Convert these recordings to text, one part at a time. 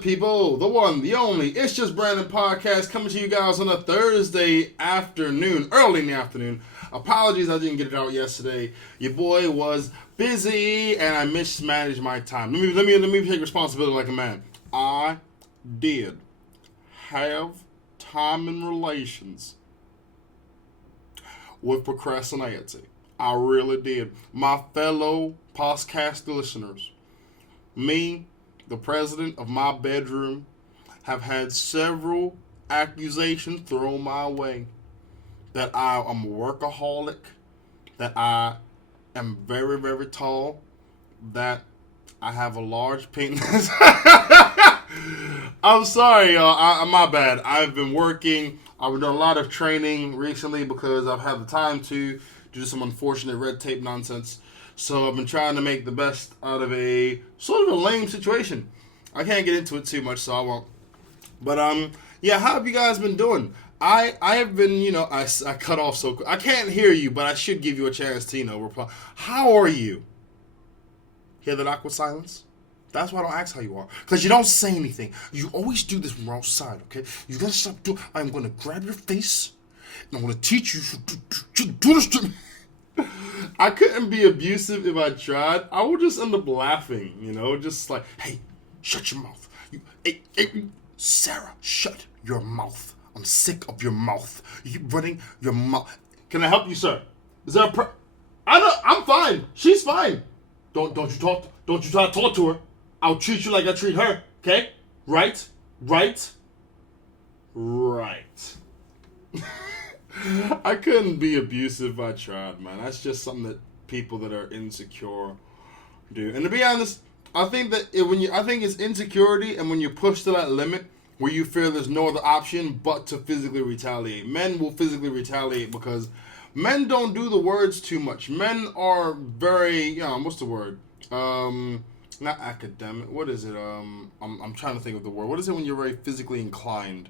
people? The one, the only, It's Just Brandon Podcast coming to you guys on a Thursday afternoon, early in the afternoon. Apologies I didn't get it out yesterday. Your boy was busy and I mismanaged my time. Let me take responsibility like a man. I did have time and relations with procrastination. I really did. My fellow podcast listeners, me, the president of my bedroom, have had several accusations thrown my way that I am a workaholic, that I am very, very tall, that I have a large penis. I'm sorry, y'all. My bad. I've been working. I've done a lot of training recently because I've had the time to do some unfortunate red tape nonsense. So I've been trying to make the best out of a sort of a lame situation. I can't get into it too much, so I won't. But yeah, how have you guys been doing? I have been, I cut off so quick. I can't hear you, but I should give you a chance to, reply. How are you? Hear that awkward silence? That's why I don't ask how you are. Because you don't say anything. You always do this when we're outside, okay? You gotta stop doing. I'm gonna grab your face, and I'm gonna teach you to do this to me. I couldn't be abusive if I tried. I would just end up laughing, just like, hey, shut your mouth. Hey, Sarah, shut your mouth. I'm sick of your mouth. You keep running your mouth. Can I help you, sir? Is there I'm fine. She's fine. Don't you try to talk to her. I'll treat you like I treat her. Okay? Right. I couldn't be abusive if I tried, man. That's just something that people that are insecure do. And to be honest, I think that I think it's insecurity, and when you push to that limit where you feel there's no other option but to physically retaliate. Men will physically retaliate because men don't do the words too much. Men are very, what's the word? Not academic. What is it? I'm trying to think of the word. What is it when you're very physically inclined?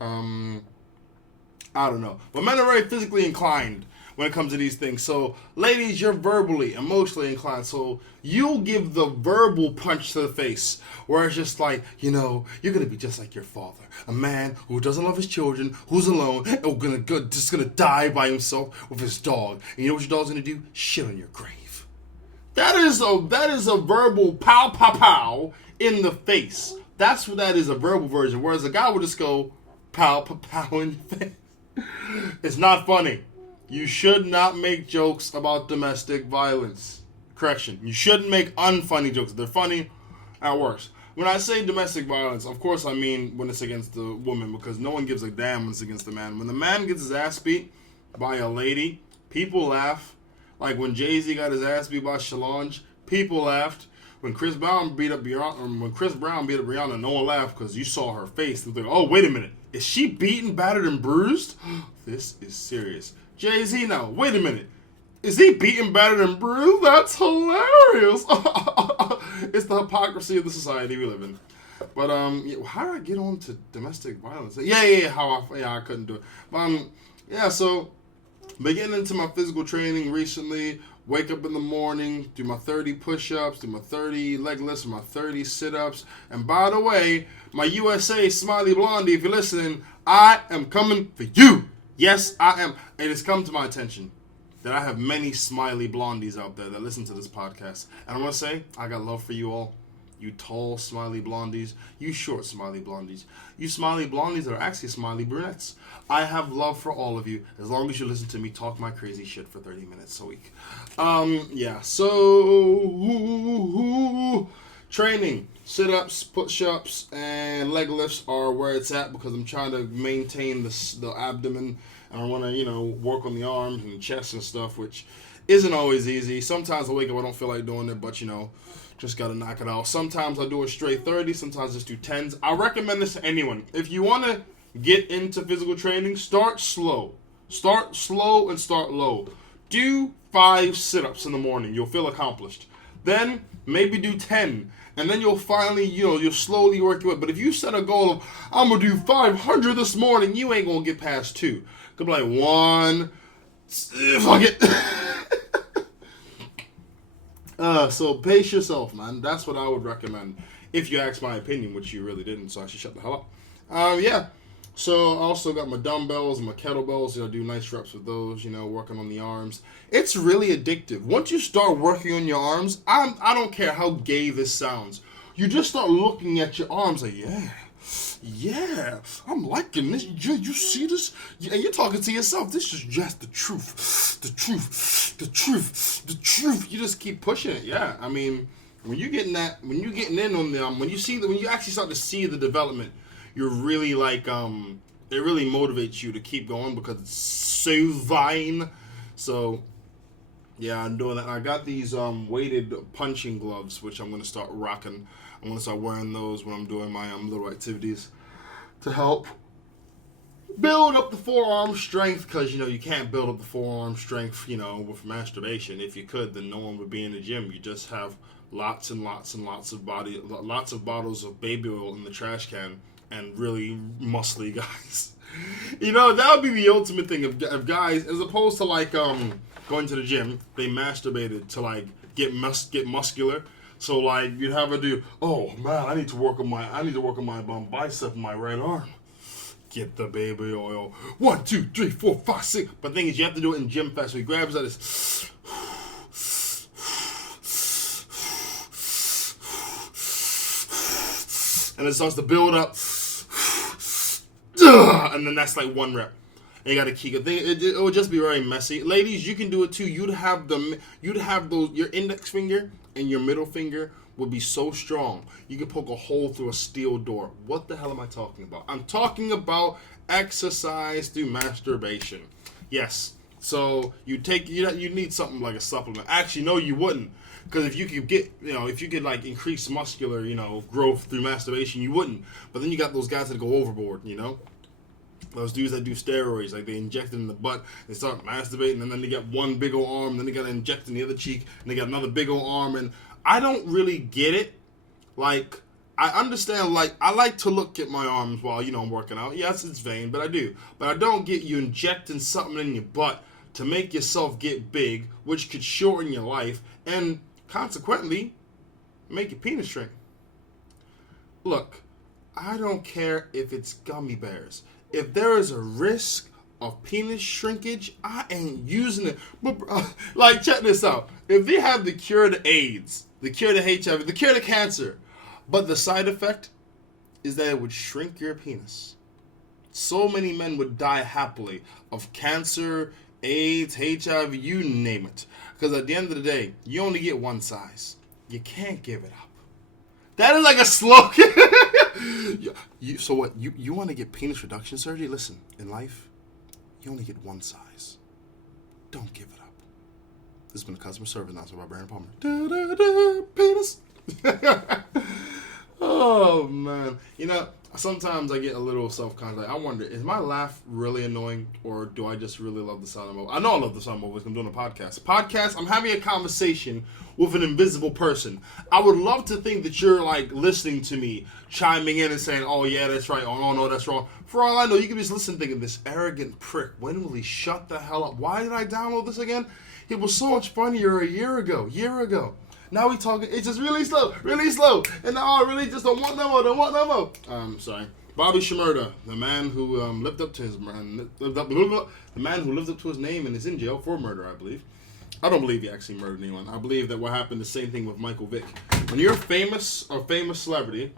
I don't know. But men are very physically inclined when it comes to these things. So, ladies, you're verbally, emotionally inclined. So, you'll give the verbal punch to the face. Where it's just like, you're going to be just like your father. A man who doesn't love his children, who's alone, and just going to die by himself with his dog. And you know what your dog's going to do? Shit on your grave. That is a verbal pow, pow, pow in the face. That's what that is, a verbal version. Whereas a guy would just go pow, pow, pow in the face. It's not funny. You should not make jokes about domestic violence. Correction. You shouldn't make unfunny jokes. They're funny at worst. When I say domestic violence, of course I mean when it's against the woman, because no one gives a damn when it's against the man. When the man gets his ass beat by a lady, people laugh. Like when Jay-Z got his ass beat by Solange, people laughed. When Chris Brown beat up Rihanna, no one laughed because you saw her face and think, oh, wait a minute. Is she beaten, battered, and bruised? This is serious. Jay-Z now, wait a minute. Is he beaten, battered, and bruised? That's hilarious. It's the hypocrisy of the society we live in. But, how did I get on to domestic violence? I couldn't do it. So, been getting into my physical training recently. Wake up in the morning, do my 30 push-ups, do my 30 leg lifts, my 30 sit-ups. And by the way, my USA Smiley Blondie, if you're listening, I am coming for you. Yes, I am. It has come to my attention that I have many smiley blondies out there that listen to this podcast. And I want to say, I got love for you all. You tall, smiley blondies. You short, smiley blondies. You smiley blondies that are actually smiley brunettes. I have love for all of you as long as you listen to me talk my crazy shit for 30 minutes a week. So training, sit-ups, push-ups, and leg lifts are where it's at because I'm trying to maintain the abdomen. And I want to, work on the arms and chest and stuff, which isn't always easy. Sometimes I wake up, I don't feel like doing it, but, just got to knock it out. Sometimes I do a straight 30, sometimes I just do 10s. I recommend this to anyone. If you want to get into physical training, start slow. Start slow and start low. Do 5 sit-ups in the morning. You'll feel accomplished. Then maybe do 10. And then you'll finally, you'll slowly work your way. But if you set a goal of, I'm going to do 500 this morning, you ain't going to get past 2. Could be like 1, fuck it. So pace yourself, man. That's what I would recommend. If you ask my opinion, which you really didn't, so I should shut the hell up. Yeah. So I also got my dumbbells and my kettlebells. Do nice reps with those. Working on the arms. It's really addictive. Once you start working on your arms, I don't care how gay this sounds. You just start looking at your arms like, yeah, I'm liking this. You see this? And you're talking to yourself. This is just the truth. The truth. The truth. The truth. You just keep pushing it. Yeah. I mean, when you're getting in on them, when you actually start to see the development, you're really like, it really motivates you to keep going because it's so fine. So, yeah, I'm doing that. I got these weighted punching gloves, which I'm going to start rocking. I'm going to start wearing those when I'm doing my little activities to help build up the forearm strength, because, you can't build up the forearm strength, with masturbation. If you could, then no one would be in the gym. You just have lots and lots and lots of bottles of baby oil in the trash can and really muscly guys. That would be the ultimate thing of guys, as opposed to like going to the gym, they masturbated to like get muscular. So like you'd have her do, oh man, I need to work on my bicep and my right arm. Get the baby oil. 1, 2, 3, 4, 5, 6. But the thing is, you have to do it in gym fast. So he grabs at this, and it starts to build up, and then that's like 1 rep. And you got to keep it. It would just be very messy. Ladies, you can do it too. You'd have those. Your index finger and your middle finger would be so strong you could poke a hole through a steel door. What the hell am I talking about? I'm talking about exercise through masturbation. Yes. So you need something like a supplement. Actually, no, you wouldn't. Because if you could like increase muscular, growth through masturbation, you wouldn't. But then you got those guys that go overboard, Those dudes that do steroids, like they inject it in the butt, they start masturbating, and then they get one big old arm, then they got to inject in the other cheek, and they got another big old arm, and I don't really get it. Like, I understand, like, I like to look at my arms while, I'm working out. Yes, it's vain, but I do. But I don't get you injecting something in your butt to make yourself get big, which could shorten your life, and consequently, make your penis shrink. Look, I don't care if it's gummy bears. If there is a risk of penis shrinkage, I ain't using it. But, like, check this out. If they have the cure to AIDS, the cure to HIV, the cure to cancer, but the side effect is that it would shrink your penis, so many men would die happily of cancer, AIDS, HIV, you name it. Because at the end of the day, you only get one size. You can't give it up. That is like a slogan. So what? You want to get penis reduction surgery? Listen, in life, you only get one size. Don't give it up. This has been a customer service announcement by Brandon Palmer. Penis. Oh man, sometimes I get a little self-conscious. I wonder, is my laugh really annoying, or do I just really love the sound of my voice? I know I love the sound of my voice. I'm doing a podcast. I'm having a conversation with an invisible person. I would love to think that you're like listening to me, chiming in and saying, "Oh yeah, that's right," "Oh no, that's wrong." For all I know, you could be just listening, thinking, "This arrogant prick. When will he shut the hell up? Why did I download this again? It was so much funnier a year ago." Now we talking, it's just really slow. And now I really just don't want no more. Sorry. Bobby Shmurda, the man who lived up to his name and is in jail for murder, I believe. I don't believe he actually murdered anyone. I believe that what happened, the same thing with Michael Vick. When you're famous celebrity,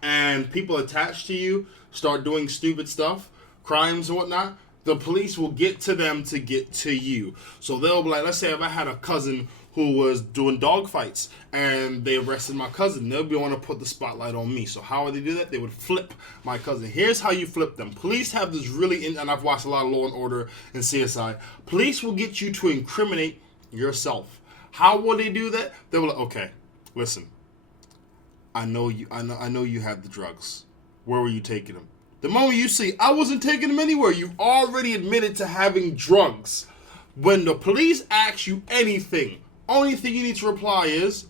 and people attached to you start doing stupid stuff, crimes and whatnot, the police will get to them to get to you. So they'll be like, let's say if I had a cousin who was doing dog fights, and they arrested my cousin, they'll be want to put the spotlight on me. So how would they do that? They would flip my cousin. Here's how you flip them. Police have this and I've watched a lot of Law and Order and CSI. Police will get you to incriminate yourself. How will they do that? They will, okay, listen, I know you had the drugs. Where were you taking them? The moment you say, I wasn't taking them anywhere, you've already admitted to having drugs. When the police ask you anything, only thing you need to reply is,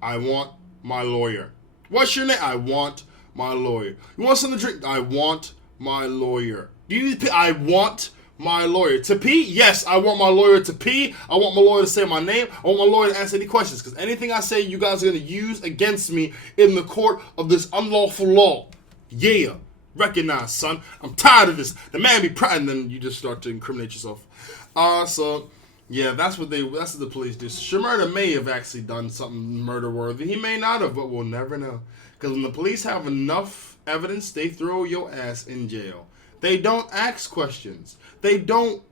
I want my lawyer. What's your name? I want my lawyer. You want something to drink? I want my lawyer. Do you need to pay? I want my lawyer to pee. Yes, I want my lawyer to pee. I want my lawyer to say my name. I want my lawyer to answer any questions. Because anything I say, you guys are going to use against me in the court of this unlawful law. Yeah. Recognize, son. I'm tired of this. The man be proud, and then you just start to incriminate yourself. So, yeah, that's what the police do. Shmurda may have actually done something murder-worthy. He may not have, but we'll never know. Because when the police have enough evidence, they throw your ass in jail. They don't ask questions. They don't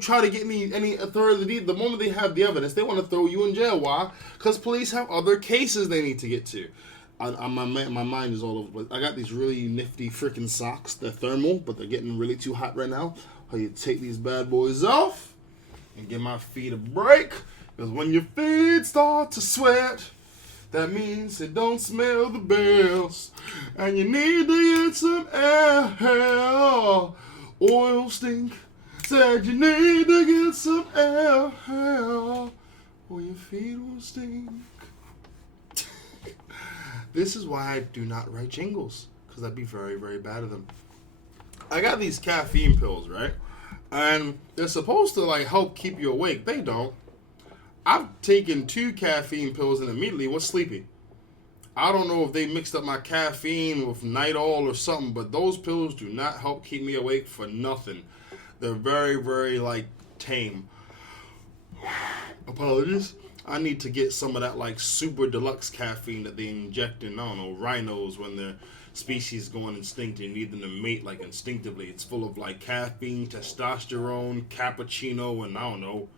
try to get any authority. The moment they have the evidence, they want to throw you in jail. Why? Because police have other cases they need to get to. My mind is all over the place. I got these really nifty freaking socks. They're thermal, but they're getting really too hot right now. How you take these bad boys off and give my feet a break. Because when your feet start to sweat, that means they don't smell the bells. And you need to get some air. Oil stink. Said you need to get some air. Or your feet will stink. This is why I do not write jingles, because I'd be very, very bad at them. I got these caffeine pills, right? And they're supposed to, like, help keep you awake. They don't. I've taken 2 caffeine pills and immediately was sleepy. I don't know if they mixed up my caffeine with Nitol or something, but those pills do not help keep me awake for nothing. They're very, very, like, tame. Apologies. I need to get some of that, like, super deluxe caffeine that they inject in, I don't know, rhinos when their species going extinct. You need them to mate, like, instinctively. It's full of, like, caffeine, testosterone, cappuccino, and, I don't know,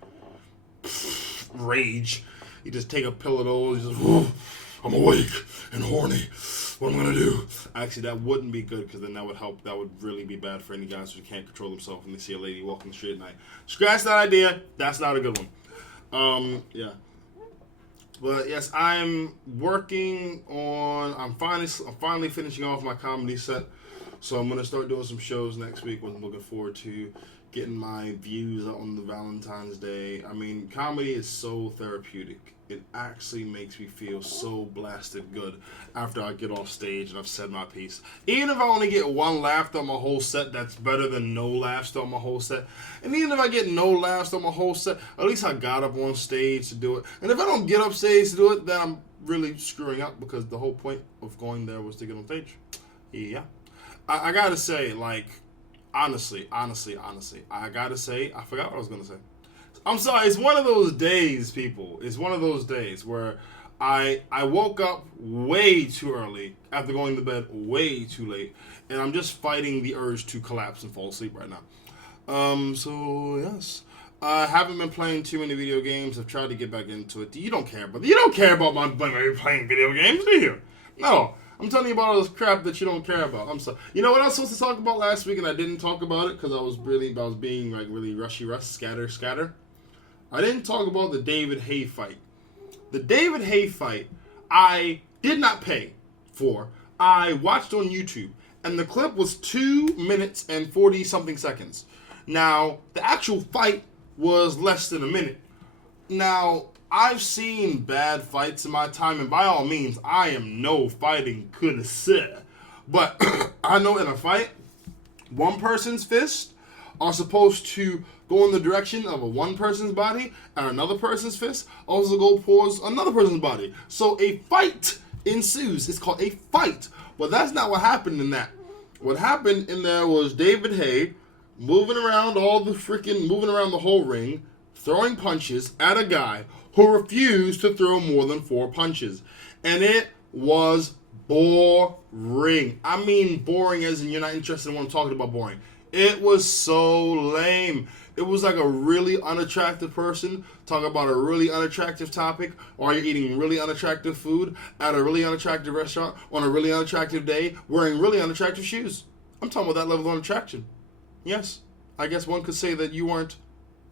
rage. You just take a pill of those, you just, I'm awake and horny. What am I going to do? Actually, that wouldn't be good, because then that would help. That would really be bad for any guys who can't control themselves when they see a lady walking the street at night. Scratch that idea. That's not a good one. Yeah. But yes, I'm working on. I'm finally finishing off my comedy set, so I'm gonna start doing some shows next week. I'm looking forward to getting my views out on the Valentine's Day. I mean, comedy is so therapeutic. It actually makes me feel so blasted good after I get off stage and I've said my piece. Even if I only get one laugh on my whole set, that's better than no laughs on my whole set. And even if I get no laughs on my whole set, at least I got up on stage to do it. And if I don't get up stage to do it, then I'm really screwing up, because the whole point of going there was to get on stage. Yeah. I gotta say, like, honestly, I gotta say, I forgot what I was gonna say. I'm sorry, it's one of those days, people. It's one of those days where I woke up way too early after going to bed way too late, and I'm just fighting the urge to collapse and fall asleep right now. So yes, I haven't been playing too many video games. I've tried to get back into it. You don't care about my playing video games, do you? No. I'm telling you about all this crap that you don't care about. I'm sorry. You know what I was supposed to talk about last week and I didn't talk about it because I was being like really rushy, scatter. I didn't talk about the David Haye fight. The David Haye fight, I did not pay for. I watched on YouTube, and the clip was 2 minutes and 40-something seconds. Now, the actual fight was less than a minute. Now, I've seen bad fights in my time, and by all means, I am no fighting connoisseur. But I know in a fight, one person's fists are supposed to go in the direction of a one person's body, and another person's fist also go towards another person's body. So a fight ensues. It's called a fight. But that's not what happened in that. What happened in there was David Haye moving around the whole ring, throwing punches at a guy who refused to throw more than 4 punches. And it was boring. I mean boring as in you're not interested in what I'm talking about boring. It was so lame. It was like a really unattractive person talking about a really unattractive topic, or you're eating really unattractive food at a really unattractive restaurant on a really unattractive day, wearing really unattractive shoes. I'm talking about that level of unattraction. Yes, I guess one could say that you weren't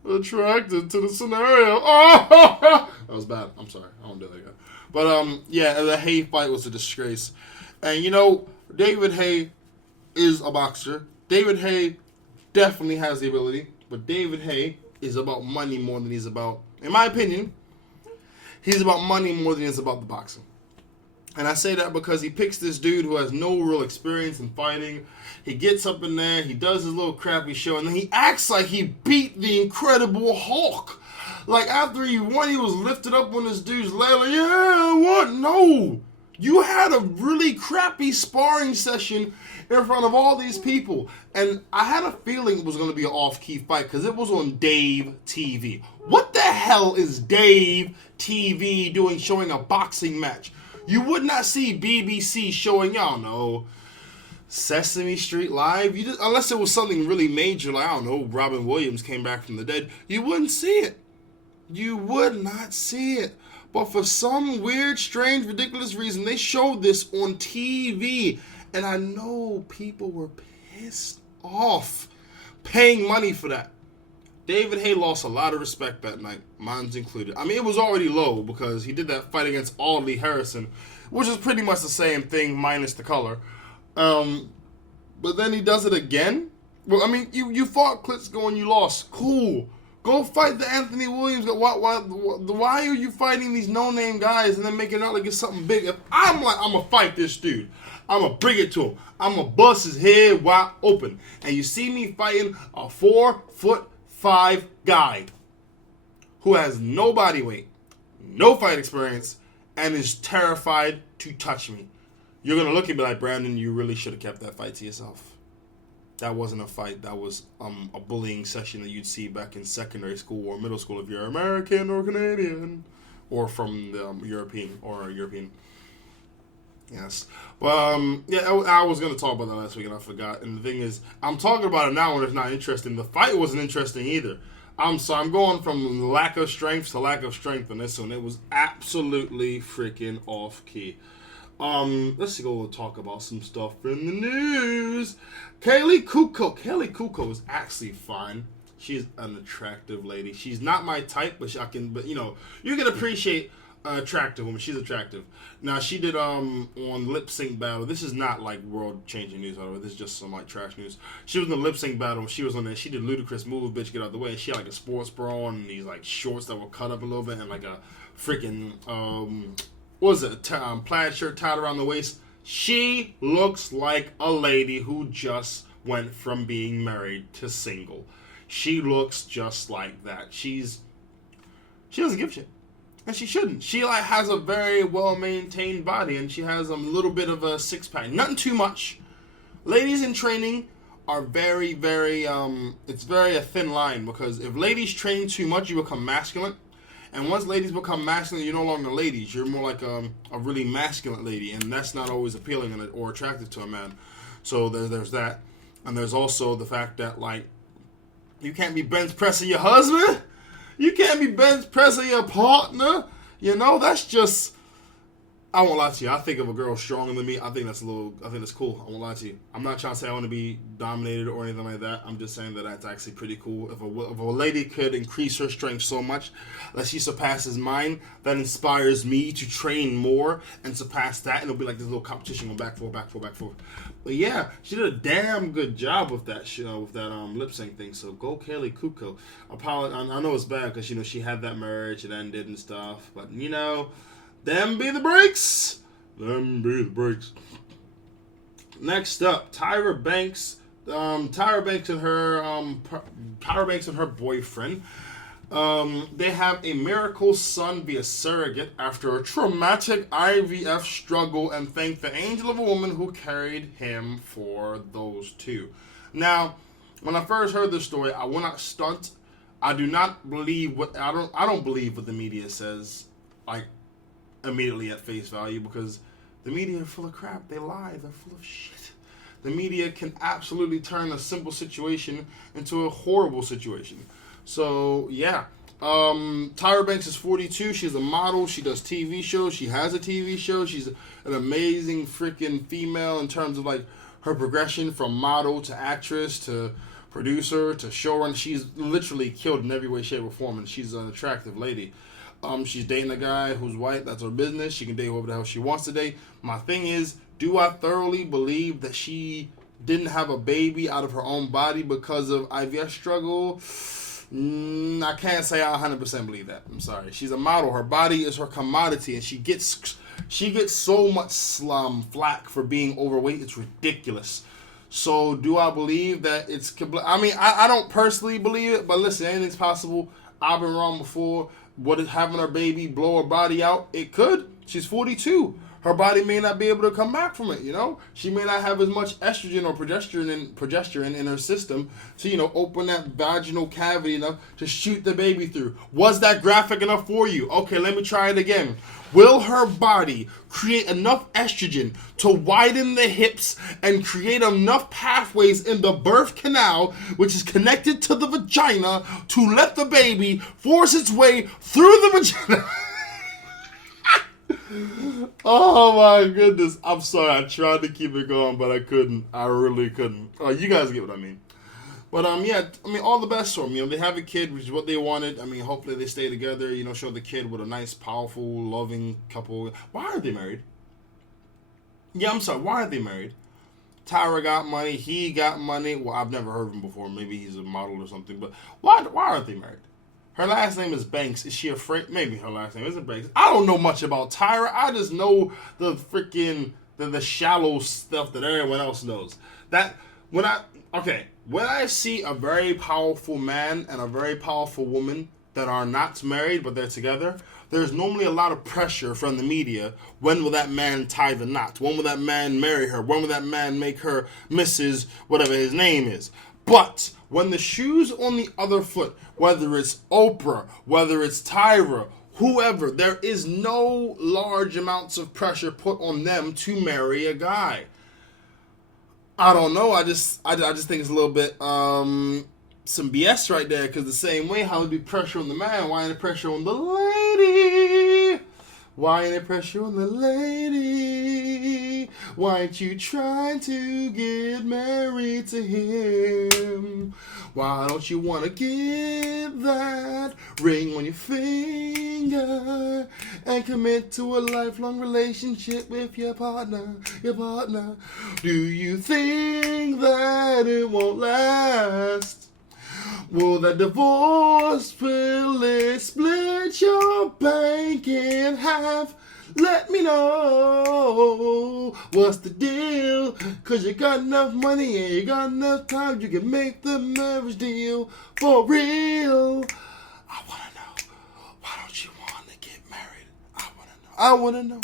attracted to the scenario. Oh, that was bad. I'm sorry. I don't do that again. But yeah, the Haye fight was a disgrace. And you know, David Haye is a boxer. David Haye definitely has the ability, but David Haye is about money more than he's about, in my opinion, he's about money more than he's about the boxing. And I say that because he picks this dude who has no real experience in fighting. He gets up in there, he does his little crappy show, and then he acts like he beat the Incredible Hulk. Like, after he won, he was lifted up on this dude's leg, like, yeah, what? No. You had a really crappy sparring session in front of all these people. And I had a feeling it was going to be an off-key fight because it was on Dave TV. What the hell is Dave TV doing showing a boxing match? You would not see BBC showing, I don't know, Sesame Street Live. Unless it was something really major, like, I don't know, Robin Williams came back from the dead. You wouldn't see it. You would not see it. But for some weird, strange, ridiculous reason, they showed this on TV. And I know people were pissed off paying money for that. David Haye lost a lot of respect that night, mine's included. I mean, it was already low because he did that fight against Audley Harrison, which is pretty much the same thing minus the color. But then he does it again. Well, I mean, you fought Klitschko and you lost. Cool. Go fight the Anthony Williams. Why are you fighting these no-name guys and then making it out like it's something big? If I'm like, I'm going to fight this dude. I'm going to bring it to him. I'm going to bust his head wide open. And you see me fighting a 4'5" guy who has no body weight, no fight experience, and is terrified to touch me. You're going to look at me like, Brandon, you really should have kept that fight to yourself. That wasn't a fight. That was a bullying session that you'd see back in secondary school or middle school if you're American or Canadian or from the European. Yes. Well, yeah, I was going to talk about that last week and I forgot. And the thing is, I'm talking about it now when it's not interesting. The fight wasn't interesting either. I'm going from lack of strength to lack of strength on this one. It was absolutely freaking off key. Let's go talk about some stuff in the news. Kaylee Kuko is actually fine. She's an attractive lady. She's not my type, but you can appreciate attractive woman. She's attractive. Now she did on Lip Sync Battle. This is not like world changing news, however. This is just some like trash news. She was in the Lip Sync Battle. She was on there. She did Ludacris Move, Bitch Get Out the Way. And she had like a sports bra and these like shorts that were cut up a little bit and like a freaking plaid shirt tied around the waist. She looks like a lady who just went from being married to single. She looks just like that. She doesn't give a shit. And she shouldn't. She has a very well-maintained body, and she has a little bit of a six-pack. Nothing too much. Ladies in training are very, very, it's very a thin line, because if ladies train too much, you become masculine. And once ladies become masculine, you're no longer ladies. You're more like a really masculine lady, and that's not always appealing or attractive to a man. So there's that. And there's also the fact that, you can't be bench pressing your husband. You can't be bench pressing your partner. That's just... I won't lie to you. I think of a girl stronger than me. I think that's cool. I won't lie to you. I'm not trying to say I want to be dominated or anything like that. I'm just saying that that's actually pretty cool. If a lady could increase her strength so much that she surpasses mine, that inspires me to train more and surpass that. And it'll be like this little competition going back, forth. But yeah, she did a damn good job with that lip sync thing. So go Kaylee Kuko. I know it's bad because, she had that marriage, it ended and stuff. But, them be the breaks. Next up, Tyra Banks. Tyra Banks and her boyfriend. They have a miracle son via surrogate after a traumatic IVF struggle, and thank the angel of a woman who carried him for those two. Now, when I first heard this story, I will not stunt. I don't believe what the media says. Immediately at face value, because the media are full of crap. They lie. They're full of shit. The media can absolutely turn a simple situation into a horrible situation. So yeah, Tyra Banks is 42. She's a model. She does TV shows. She has a TV show. She's an amazing freaking female in terms of her progression from model to actress to producer to showrunner. She's literally killed in every way, shape, or form, and she's an attractive lady. She's dating a guy who's white. That's her business. She can date whoever the hell she wants to date. My thing is, do I thoroughly believe that she didn't have a baby out of her own body because of IVF struggle? I can't say I 100% believe that. I'm sorry. She's a model. Her body is her commodity, and she gets She gets so much flack for being overweight. It's ridiculous. So do I believe that it's... I mean, I don't personally believe it, but listen, anything's possible. I've been wrong before. What is having her baby blow her body out? It could. She's 42. Her body may not be able to come back from it, you know? She may not have as much estrogen or progesterone in her system to, you know, open that vaginal cavity enough to shoot the baby through. Was that graphic enough for you? Okay, let me try it again. Will her body create enough estrogen to widen the hips and create enough pathways in the birth canal, which is connected to the vagina, to let the baby force its way through the vagina? Oh my goodness. I'm sorry. I tried to keep it going, but I couldn't. I really couldn't. Oh, you guys get what I mean. But yeah, I mean, all the best for them. You know, they have a kid, which is what they wanted. I mean, hopefully they stay together, you know, show the kid with a nice, powerful, loving couple. Why are they married? Yeah, I'm sorry. Why are they married? Tyra got money. He got money. Well, I've never heard of him before. Maybe he's a model or something. But why aren't they married? Her last name is Banks. Is she afraid? Maybe her last name isn't Banks. I don't know much about Tyra. I just know the freaking the shallow stuff that everyone else knows. That when I see a very powerful man and a very powerful woman that are not married but they're together, there's normally a lot of pressure from the media. When will that man tie the knot? When will that man marry her? When will that man make her Mrs. whatever his name is? But when the shoe's on the other foot, whether it's Oprah, whether it's Tyra, whoever, there is no large amounts of pressure put on them to marry a guy. I don't know. I just think it's a little bit some BS right there. Because the same way how it'd be pressure on the man, why ain't it pressure on the lady? Why ain't it pressure on the lady? Why ain't you trying to get married to him? Why don't you want to get that ring on your finger and commit to a lifelong relationship with your partner? Do you think that it won't last? Will that divorce really split your bank in half? Let me know what's the deal. Cause you got enough money and you got enough time. You can make the marriage deal for real. I wanna know, why don't you wanna get married? I wanna know.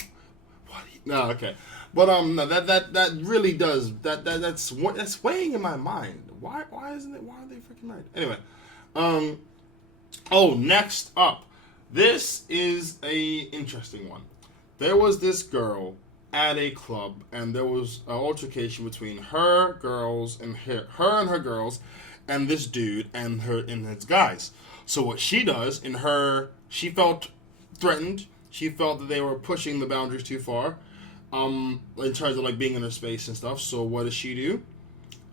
No, okay. But no, that really does that's weighing in my mind. Why isn't it? Why are they freaking married? Anyway, next up, this is a interesting one. There was this girl at a club, and there was an altercation between her and her girls, and this dude and his guys. So what she does, she felt threatened. She felt that they were pushing the boundaries too far. In terms of like being in her space and stuff. So what does she do?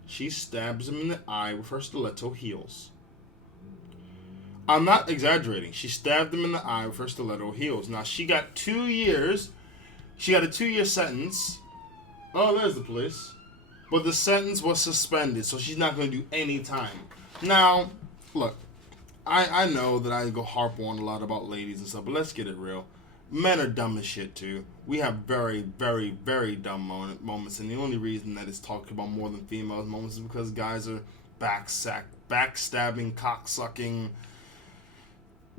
She stabs him in the eye with her stiletto heels. I'm not exaggerating. She stabbed him in the eye with her stiletto heels. Now she got 2 years. She got a 2-year sentence. Oh, there's the police. But the sentence was suspended, so she's not going to do any time. Now, look, I know that I go harp on a lot about ladies and stuff, but let's get it real. Men are dumb as shit too. We have very, very, very dumb moments, and the only reason that it's talked about more than females moments is because guys are backstabbing, cocksucking,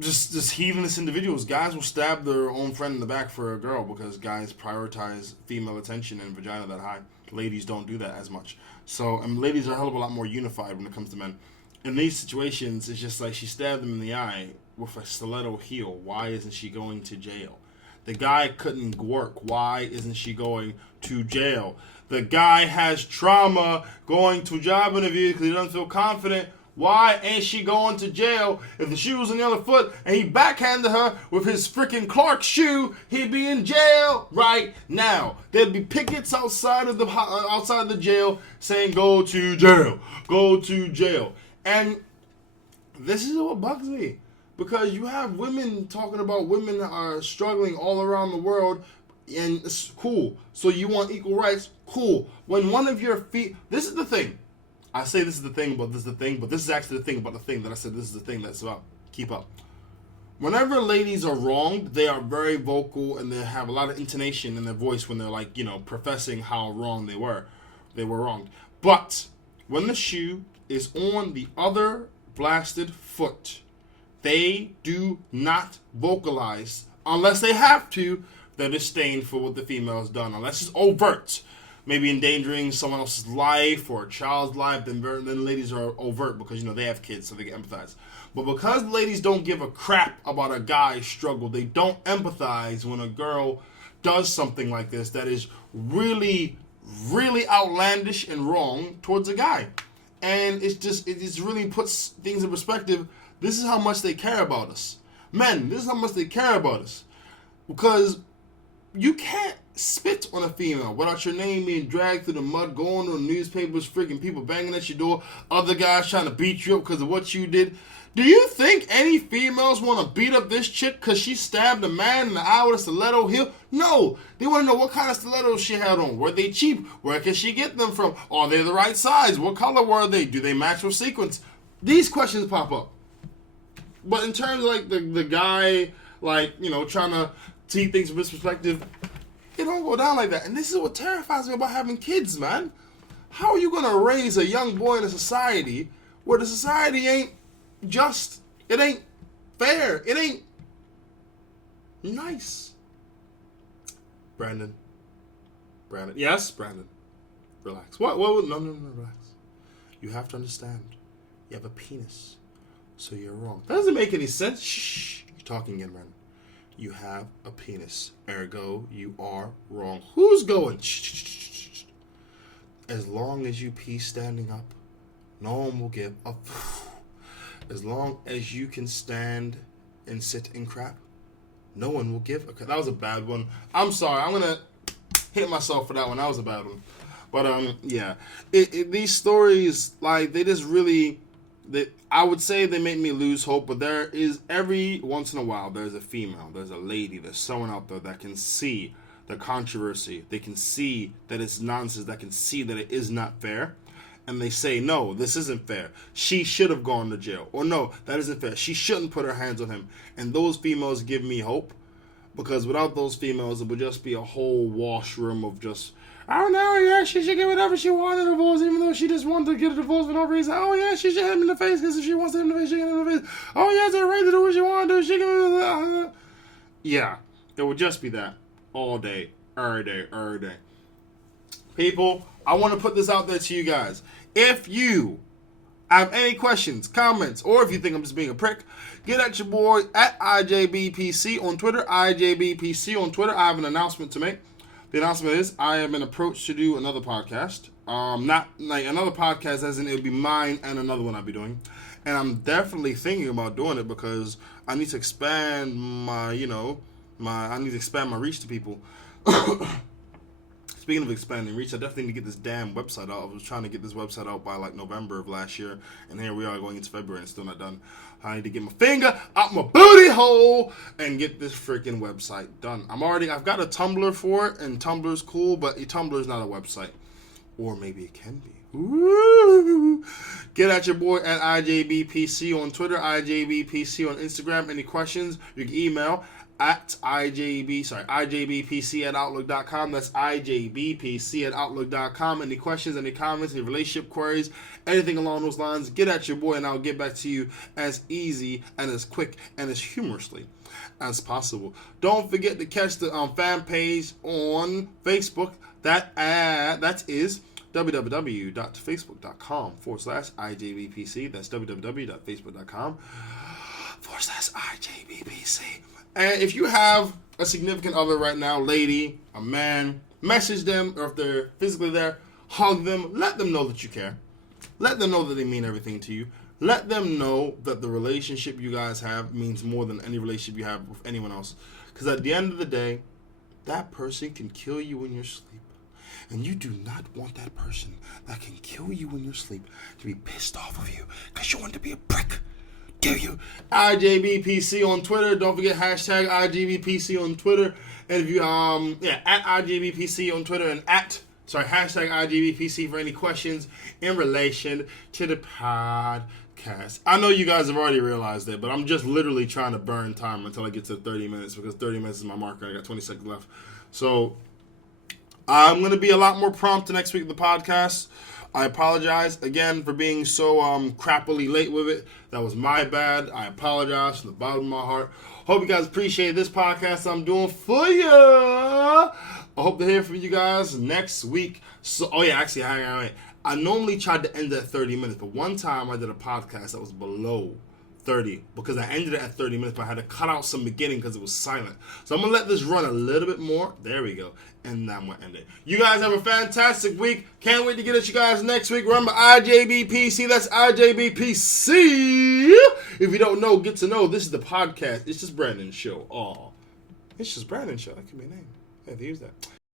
just heathenous individuals. Guys will stab their own friend in the back for a girl because guys prioritize female attention and vagina that high. Ladies don't do that as much. So, and ladies are a hell of a lot more unified when it comes to men. In these situations, it's just like she stabbed him in the eye with a stiletto heel. Why isn't she going to jail? The guy couldn't work. Why isn't she going to jail? The guy has trauma going to job interviews because he doesn't feel confident. Why ain't she going to jail? If the shoe was on the other foot and he backhanded her with his freaking Clark shoe, he'd be in jail right now. There'd be pickets outside of the jail saying, "Go to jail, go to jail." And this is what bugs me. Because you have women talking about women that are struggling all around the world, and it's cool. So you want equal rights? Cool. When one of your feet... This is the thing. I say this is the thing, but this is the thing, but this is actually the thing about the thing that I said this is the thing that's about. Keep up. whenever ladies are wronged, they are very vocal and they have a lot of intonation in their voice when they're like, professing how wrong they were. They were wronged. But when the shoe is on the other blasted foot, they do not vocalize unless they have to their disdain for what the female has done. Unless it's overt, maybe endangering someone else's life or a child's life, then ladies are overt because, they have kids, so they can empathize. But because ladies don't give a crap about a guy's struggle, they don't empathize when a girl does something like this that is really, really outlandish and wrong towards a guy. And it just really puts things in perspective. This is how much they care about us. Men, this is how much they care about us. Because you can't spit on a female without your name being dragged through the mud, going to the newspapers, freaking people banging at your door, other guys trying to beat you up because of what you did. Do you think any females want to beat up this chick because she stabbed a man in the eye with a stiletto heel? No. They want to know what kind of stilettos she had on. Were they cheap? Where can she get them from? Are they the right size? What color were they? Do they match with sequins? These questions pop up. But in terms of like the guy, trying to see things from his perspective, it don't go down like that. And this is what terrifies me about having kids, man. How are you going to raise a young boy in a society where the society ain't just, it ain't fair, it ain't nice? Brandon. Yes, Brandon. Relax. What? No, relax. You have to understand. You have a penis. So you're wrong. That doesn't make any sense. Shh. You're talking again, Brandon. You have a penis. Ergo, you are wrong. Who's going? Shh. As long as you pee standing up, no one will give a As long as you can stand and sit and crap, no one will give a. That was a bad one. I'm sorry. I'm going to hit myself for that one. That was a bad one. But, yeah. These stories, they just really... I would say they make me lose hope, but there is every once in a while, there's a female, there's a lady, there's someone out there that can see the controversy. They can see that it's nonsense. That can see that it is not fair. And they say, no, this isn't fair. She should have gone to jail. Or no, that isn't fair. She shouldn't put her hands on him. And those females give me hope. Because without those females, it would just be a whole washroom of just, oh no, yeah, she should get whatever she wanted a divorce, even though she just wanted to get a divorce for no reason. Oh yeah, she should hit him in the face, because if she wants to hit him in the face, she can hit him in the face. Oh yeah, it's her right to do what she wants to do. She can. Yeah, it would just be that all day, every day. People, I want to put this out there to you guys. If you have any questions, comments, or if you think I'm just being a prick, get at your boy at IJBPC on Twitter. IJBPC on Twitter. I have an announcement to make. The announcement is I have been approached to do another podcast. Not like another podcast as in it would be mine and another one I'll be doing. And I'm definitely thinking about doing it because I need to expand my reach to people. Speaking of expanding reach, I definitely need to get this damn website out. I was trying to get this website out by November of last year, and here we are going into February and still not done. I need to get my finger out my booty hole and get this freaking website done. I've got a Tumblr for it, and Tumblr's cool, but Tumblr's not a website. Or maybe it can be. Ooh. Get at your boy at IJBPC on Twitter, IJBPC on Instagram. Any questions, you can email at IJBPC at Outlook.com. That's IJBPC at Outlook.com. Any questions, any comments, any relationship queries, anything along those lines, get at your boy and I'll get back to you as easy and as quick and as humorously as possible. Don't forget to catch the fan page on Facebook. That is www.facebook.com/IJBPC. That's www.facebook.com/IJBPC. And if you have a significant other right now, lady, a man, message them, or if they're physically there, hug them, let them know that you care. Let them know that they mean everything to you. Let them know that the relationship you guys have means more than any relationship you have with anyone else. Because at the end of the day, that person can kill you in your sleep. And you do not want that person that can kill you in your sleep to be pissed off of you because you want to be a prick. Do you? IJBPC on Twitter. Don't forget hashtag IJBPC on Twitter. And if you at IJBPC on Twitter and hashtag IJBPC for any questions in relation to the podcast. podcast. I know you guys have already realized it, but I'm just literally trying to burn time until I get to 30 minutes because 30 minutes is my marker. I got 20 seconds left. So I'm going to be a lot more prompt next week with the podcast. I apologize again for being so crappily late with it. That was my bad. I apologize from the bottom of my heart. Hope you guys appreciate this podcast I'm doing for you. I hope to hear from you guys next week. So, actually, hang on. I normally tried to end it at 30 minutes, but one time I did a podcast that was below 30 because I ended it at 30 minutes, but I had to cut out some beginning because it was silent. So I'm going to let this run a little bit more. There we go. And now I'm going to end it. You guys have a fantastic week. Can't wait to get at you guys next week. Remember, IJBPC. That's IJBPC. If you don't know, get to know. This is the podcast. It's Just Brandon Show. Aw. It's Just Brandon Show. That could be a name. I have to use that.